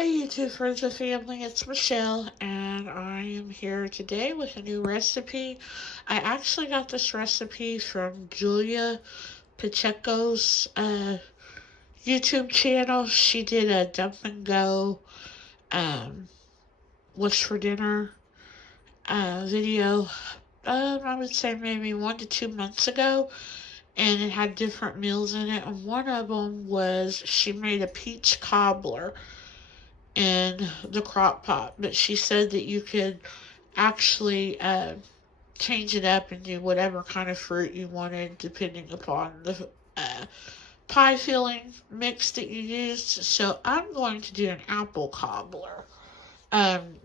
Hey YouTube friends and family, it's Michelle and I am here today with a new recipe. I actually got this recipe from Julia Pacheco's YouTube channel. She did a dump and go um, what's for dinner video, I would say maybe 1 to 2 months ago, and it had different meals in it, and one of them was she made a peach cobbler in the crock pot, but she said that you could actually change it up and do whatever kind of fruit you wanted depending upon the pie filling mix that you used. So I'm going to do an apple cobbler,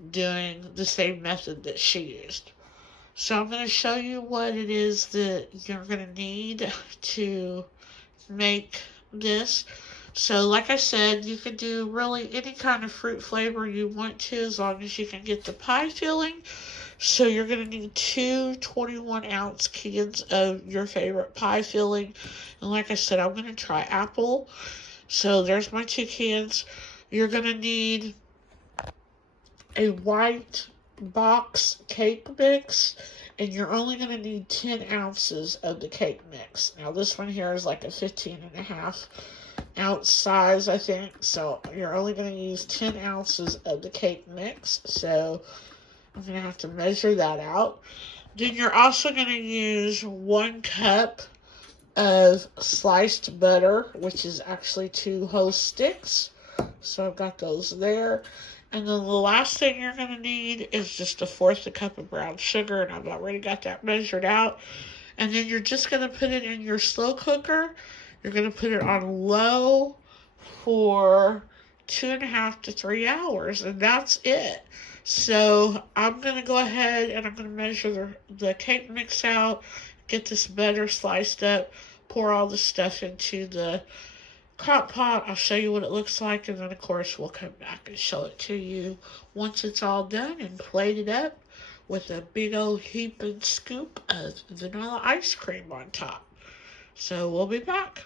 doing the same method that she used. So I'm going to show you what it is that you're going to need to make this. So, like I said, you can do really any kind of fruit flavor you want to as long as you can get the pie filling. So, you're going to need two 21-ounce cans of your favorite pie filling. And like I said, I'm going to try apple. So, there's my 2 cans. You're going to need a white box cake mix, and you're only going to need 10 ounces of the cake mix. Now, this one here is like a 15.5 ounce size, I think. So you're only going to use 10 ounces of the cake mix. So I'm going to have to measure that out. Then you're also going to use 1 cup of sliced butter, which is actually 2 whole sticks. So I've got those there. And then the last thing you're going to need is just 1/4 cup of brown sugar, and I've already got that measured out. And then you're just going to put it in your slow cooker. You're going to put it on low for 2.5 to 3 hours, and that's it. So I'm going to go ahead and I'm going to measure the cake mix out, get this butter sliced up, pour all the stuff into the crock pot. I'll show you what it looks like, and then of course we'll come back and show it to you once it's all done and plated up with a big old heaping scoop of vanilla ice cream on top. So we'll be back.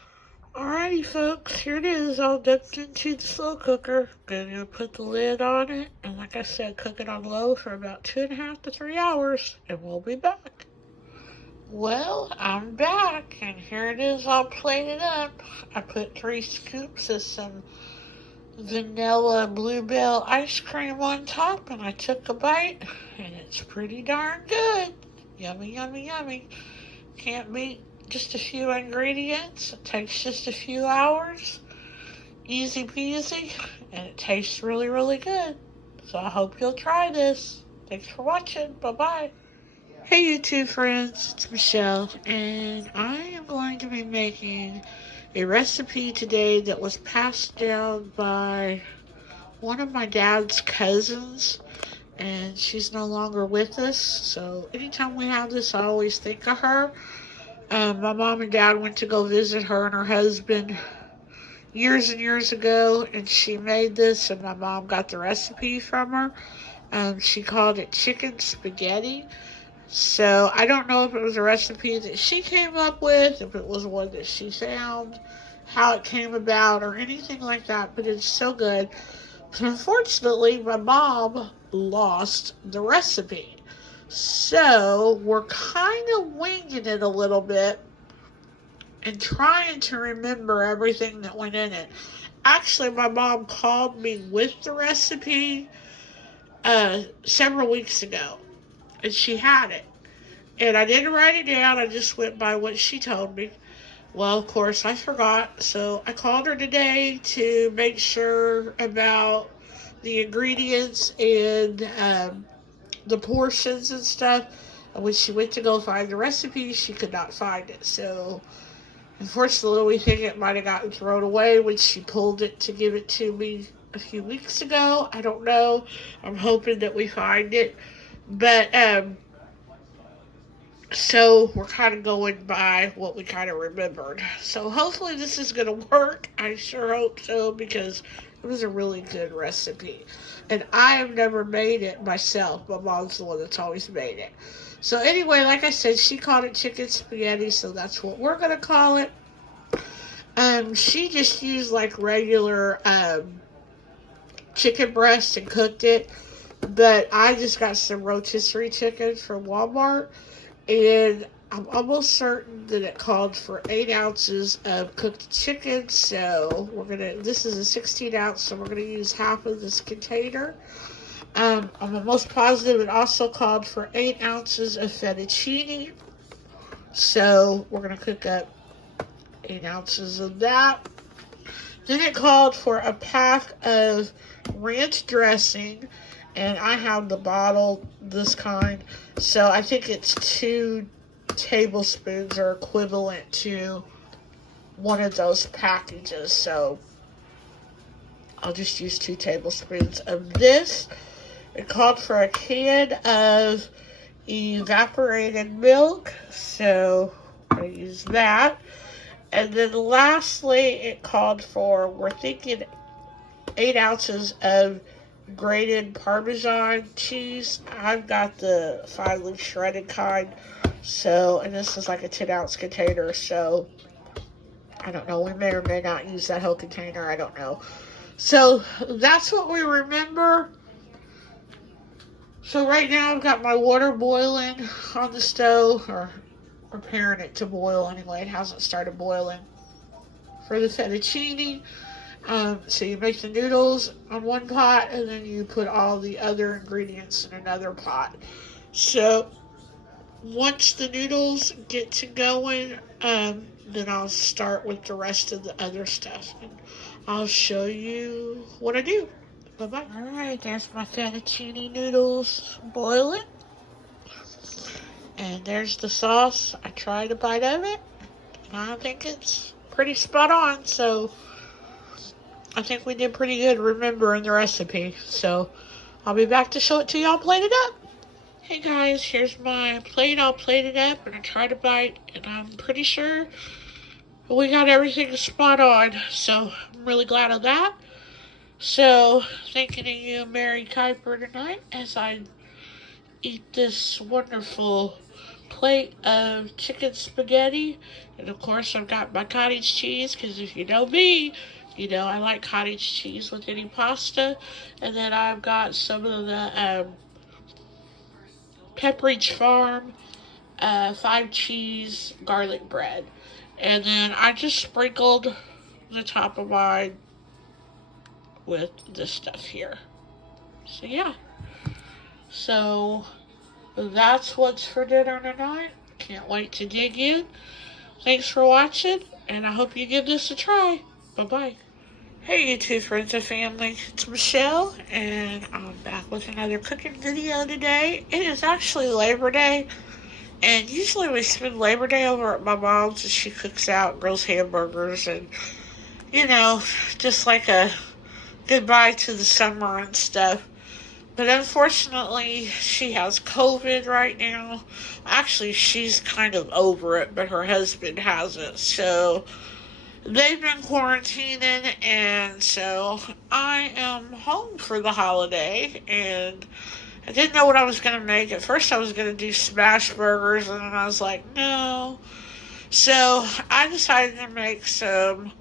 Alrighty folks, here it is all dumped into the slow cooker. Gonna put the lid on it, and like I said, cook it on low for about 2.5 to 3 hours, and we'll be back. Well, I'm back, and here it is all plated up. I put 3 scoops of some vanilla bluebell ice cream on top, and I took a bite, and it's pretty darn good. Yummy, yummy, yummy. Can't beat just a few ingredients. It takes just a few hours. Easy peasy, and it tastes really, really good. So I hope you'll try this. Thanks for watching. Bye-bye. Hey YouTube friends, it's Michelle, and I am going to be making a recipe today that was passed down by one of my dad's cousins, and she's no longer with us, so anytime we have this, I always think of her. My mom and dad went to go visit her and her husband years and years ago, and she made this, and my mom got the recipe from her. She called it chicken spaghetti. So I don't know if it was a recipe that she came up with, if it was one that she found, how it came about, or anything like that, but it's so good. But unfortunately, my mom lost the recipe. So we're kind of winging it a little bit and trying to remember everything that went in it. Actually, my mom called me with the recipe several weeks ago, and she had it. And I didn't write it down, I just went by what she told me. Well, of course, I forgot, so I called her today to make sure about the ingredients and the portions and stuff. And when she went to go find the recipe, she could not find it. So, unfortunately, we think it might have gotten thrown away when she pulled it to give it to me a few weeks ago. I don't know. I'm hoping that we find it. But, so we're kind of going by what we kind of remembered. So hopefully this is going to work. I sure hope so, because it was a really good recipe. And I have never made it myself. My mom's the one that's always made it. So anyway, like I said, she called it chicken spaghetti, so that's what we're going to call it. She just used like regular chicken breast and cooked it. But I just got some rotisserie chicken from Walmart, and I'm almost certain that it called for 8 ounces of cooked chicken. So this is a 16 ounce, so we're gonna use half of this container. I'm almost positive it also called for 8 ounces of fettuccine. So we're gonna cook up 8 ounces of that. Then it called for a pack of ranch dressing, and I have the bottle, this kind, so I think it's 2 tablespoons are equivalent to one of those packages, so I'll just use 2 tablespoons of this. It called for a can of evaporated milk, so I'm going to use that. And then lastly, it called for, we're thinking 8 ounces of grated Parmesan cheese. I've got the finely shredded kind. So, and this is like a 10 ounce container. So, I don't know. We may or may not use that whole container. I don't know. So, that's what we remember. So, right now I've got my water boiling on the stove, or preparing it to boil anyway. It hasn't started boiling for the fettuccine. So you make the noodles on one pot, and then you put all the other ingredients in another pot. So once the noodles get to going, then I'll start with the rest of the other stuff, and I'll show you what I do. Bye-bye. Alright, there's my fettuccine noodles boiling. And there's the sauce. I tried a bite of it, and I think it's pretty spot on. So I think we did pretty good remembering the recipe. So I'll be back to show it to y'all plated up. Hey guys, here's my plate all plated up, and I tried a bite, and I'm pretty sure we got everything spot on. So I'm really glad of that. So thinking of you, Mary Kuiper, tonight as I eat this wonderful plate of chicken spaghetti. And of course I've got my cottage cheese, because if you know me, you know I like cottage cheese with any pasta. And then I've got some of the Pepperidge Farm 5 cheese garlic bread. And then I just sprinkled the top of mine with this stuff here. So yeah. So that's what's for dinner tonight. Can't wait to dig in. Thanks for watching, and I hope you give this a try. Bye-bye. Hey YouTube friends and family, it's Michelle, and I'm back with another cooking video today. It is actually Labor Day, and usually we spend Labor Day over at my mom's, and she cooks out, grills hamburgers, and, you know, just like a goodbye to the summer and stuff. But unfortunately, she has COVID right now. Actually, she's kind of over it, but her husband hasn't. So they've been quarantining, and so I am home for the holiday. And I didn't know what I was going to make. At first, I was going to do smash burgers, and then I was like, no. So I decided to make some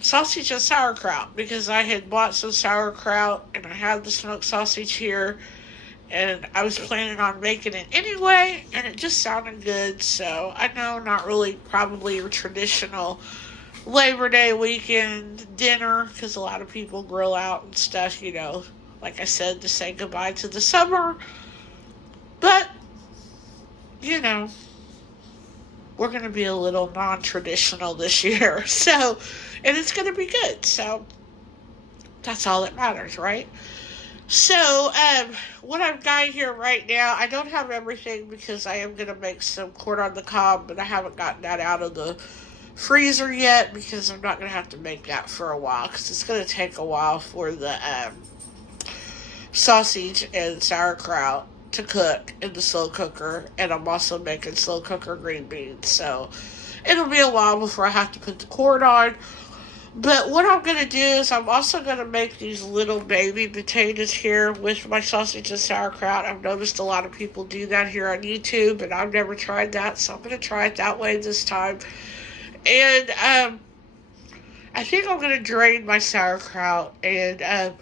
sausage and sauerkraut, because I had bought some sauerkraut and I had the smoked sausage here, and I was planning on making it anyway, and it just sounded good. So I know, not really probably a traditional Labor Day weekend dinner, because a lot of people grill out and stuff, you know, like I said, to say goodbye to the summer. But, you know, we're going to be a little non-traditional this year. So, and it's going to be good. So, that's all that matters, right? So, what I've got here right now, I don't have everything, because I am going to make some corn on the cob, but I haven't gotten that out of the freezer yet, because I'm not going to have to make that for a while, because it's going to take a while for the sausage and sauerkraut to cook in the slow cooker, and I'm also making slow cooker green beans, so it'll be a while before I have to put the corn on. But what I'm going to do is I'm also going to make these little baby potatoes here with my sausage and sauerkraut. I've noticed a lot of people do that here on YouTube, and I've never tried that, so I'm going to try it that way this time. And I think I'm going to drain my sauerkraut and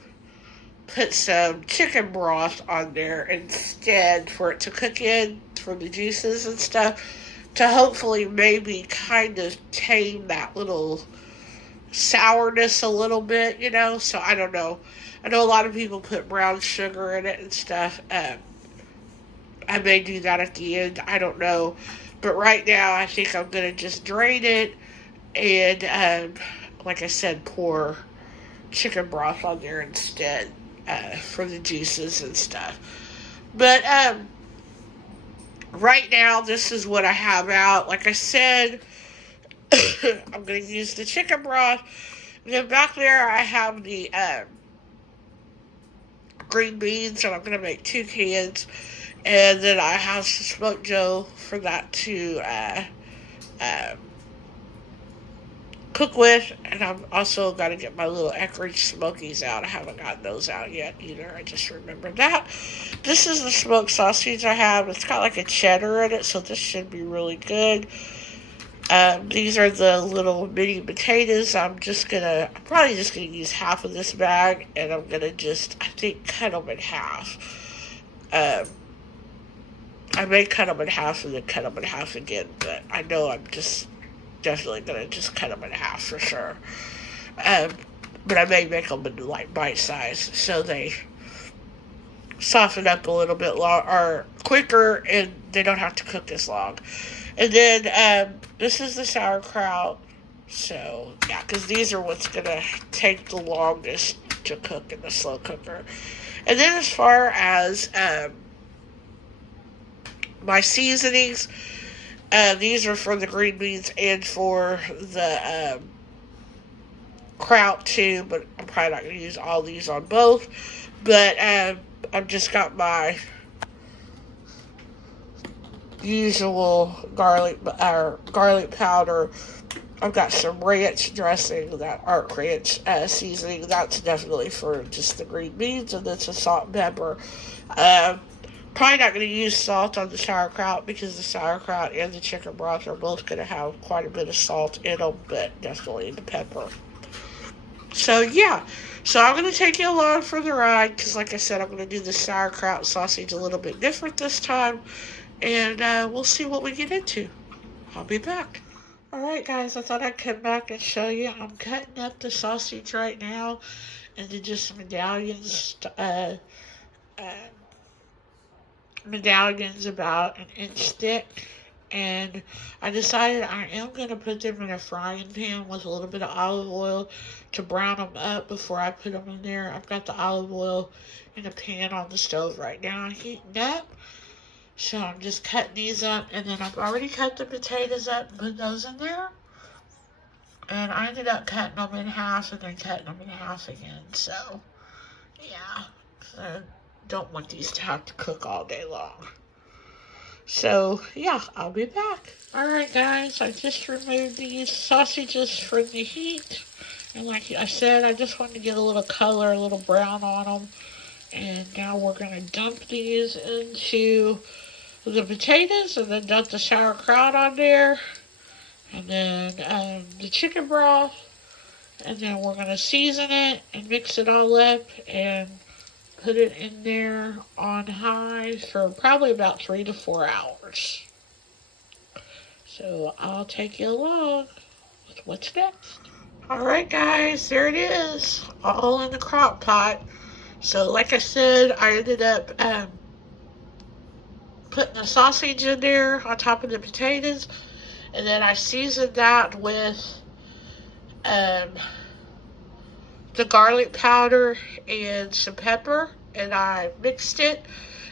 put some chicken broth on there instead for it to cook in for the juices and stuff to hopefully maybe kind of tame that little sourness a little bit, you know? So I don't know. I know a lot of people put brown sugar in it and stuff. I may do that at the end. I don't know. But right now, I think I'm going to just drain it and, like I said, pour chicken broth on there instead for the juices and stuff. But right now, this is what I have out. Like I said, I'm going to use the chicken broth. And then back there, I have the green beans, and I'm going to make 2 cans. And then I have some smoked Joe for that to cook with. And I'm also got to get my little Eckrich Smokies out. I haven't gotten those out yet either. I just remembered that. This is the smoked sausage I have. It's got like a cheddar in it, so this should be really good. These are the little mini potatoes. I'm probably just gonna use half of this bag, and I'm gonna just, I think, cut them in half. I may cut them in half and then cut them in half again, but I know I'm just definitely gonna just cut them in half for sure. But I may make them into like bite size so they soften up a little bit or quicker, and they don't have to cook as long. And then this is the sauerkraut. So, yeah, because these are what's going to take the longest to cook in the slow cooker. And then as far as my seasonings, these are for the green beans and for the kraut too, but I'm probably not going to use all these on both. But I've just got my usual garlic powder. I've got some ranch dressing, that Art Ranch seasoning. That's definitely for just the green beans, and then some salt and pepper. Probably not going to use salt on the sauerkraut because the sauerkraut and the chicken broth are both going to have quite a bit of salt in them, but definitely the pepper. So, yeah. So, I'm going to take you along for the ride because, like I said, I'm going to do the sauerkraut sausage a little bit different this time. And we'll see what we get into. I'll be back. Alright guys, I thought I'd come back and show you. I'm cutting up the sausage right now into just medallions. Medallions about an inch thick. And I decided I am going to put them in a frying pan with a little bit of olive oil to brown them up before I put them in there. I've got the olive oil in a pan on the stove right now heating up. So I'm just cutting these up, and then I've already cut the potatoes up and put those in there. And I ended up cutting them in half and then cutting them in half again. So, yeah, I don't want these to have to cook all day long. So, yeah, I'll be back. Alright guys, I just removed these sausages from the heat. And like I said, I just wanted to get a little color, a little brown on them. And now we're going to dump these into the potatoes, and then dump the sauerkraut on there, and then the chicken broth, and then we're going to season it and mix it all up and put it in there on high for probably about 3 to 4 hours. So I'll take you along with what's next. Alright guys, there it is, all in the crock pot. So like I said, I ended up putting the sausage in there on top of the potatoes, and then I seasoned that with the garlic powder and some pepper, and I mixed it.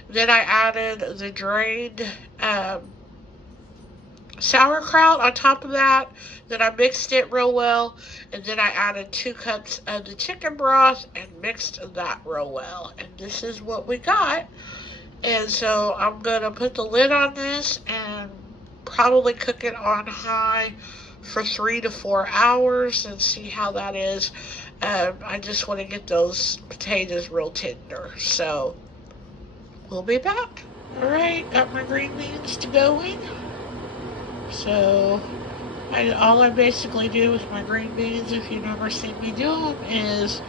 Then I added the drained sauerkraut on top of that. Then I mixed it real well, and then I added 2 cups of the chicken broth and mixed that real well. And this is what we got. And so I'm going to put the lid on this and probably cook it on high for 3 to 4 hours and see how that is. I just want to get those potatoes real tender. So we'll be back. Alright, got my green beans to go in. So All I basically do with my green beans, if you've never seen me do them, is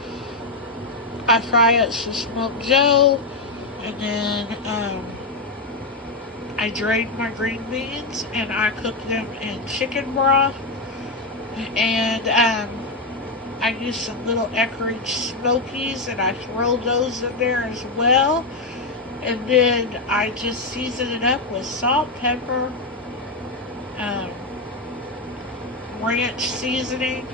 I fry up some smoked Joe, and then I drain my green beans and I cook them in chicken broth, and I use some little Eckrich Smokies and I throw those in there as well. And then I just season it up with salt, pepper, um, ranch seasoning,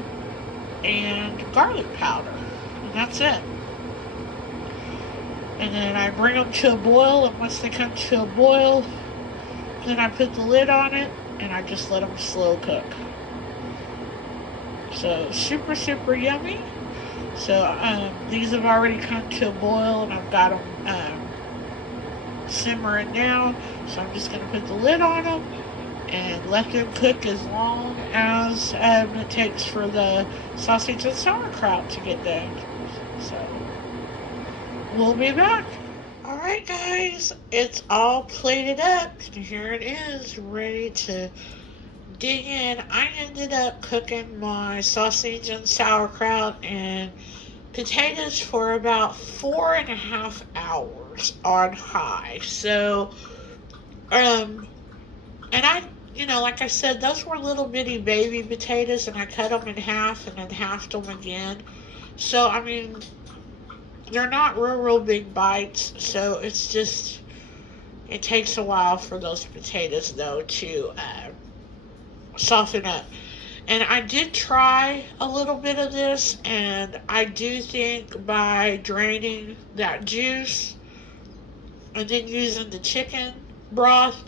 and garlic powder. And that's it. And then I bring them to a boil, and once they come to a boil, then I put the lid on it, and I just let them slow cook. So, super, super yummy. So, these have already come to a boil, and I've got them simmering down. So, I'm just going to put the lid on them and let them cook as long as it takes for the sausage and sauerkraut to get done. So, we'll be back. Alright guys, it's all plated up. Here it is, ready to dig in. I ended up cooking my sausage and sauerkraut and potatoes for about 4.5 hours on high. So, and I, like I said, those were little bitty baby potatoes, and I cut them in half and then halved them again. So, I mean, they're not real big bites, so it's just, it takes a while for those potatoes, though, to soften up. And I did try a little bit of this, and I do think by draining that juice and then using the chicken broth,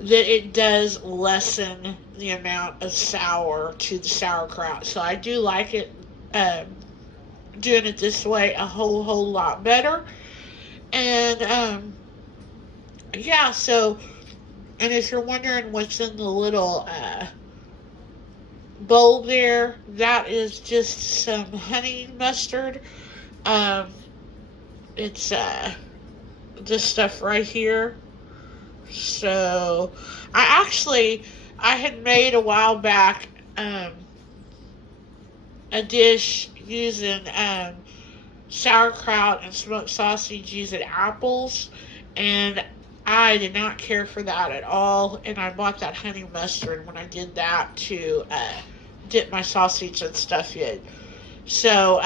that it does lessen the amount of sour to the sauerkraut. So I do like it, doing it this way a whole lot better. And yeah, so, and if you're wondering what's in the little bowl there, that is just some honey mustard. It's this stuff right here. So I had made a while back a dish using sauerkraut and smoked sausage using apples, and I did not care for that at all, and I bought that honey mustard when I did that to dip my sausage and stuff in. So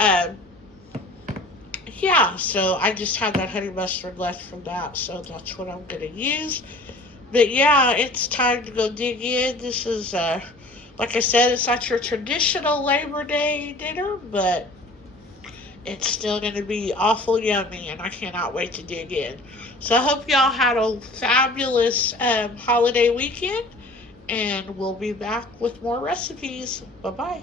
yeah, so I just had that honey mustard left from that, so that's what I'm going to use. But yeah, it's time to go dig in. This is, like I said, it's not your traditional Labor Day dinner, but it's still going to be awful yummy, and I cannot wait to dig in. So I hope y'all had a fabulous holiday weekend, and we'll be back with more recipes. Bye-bye.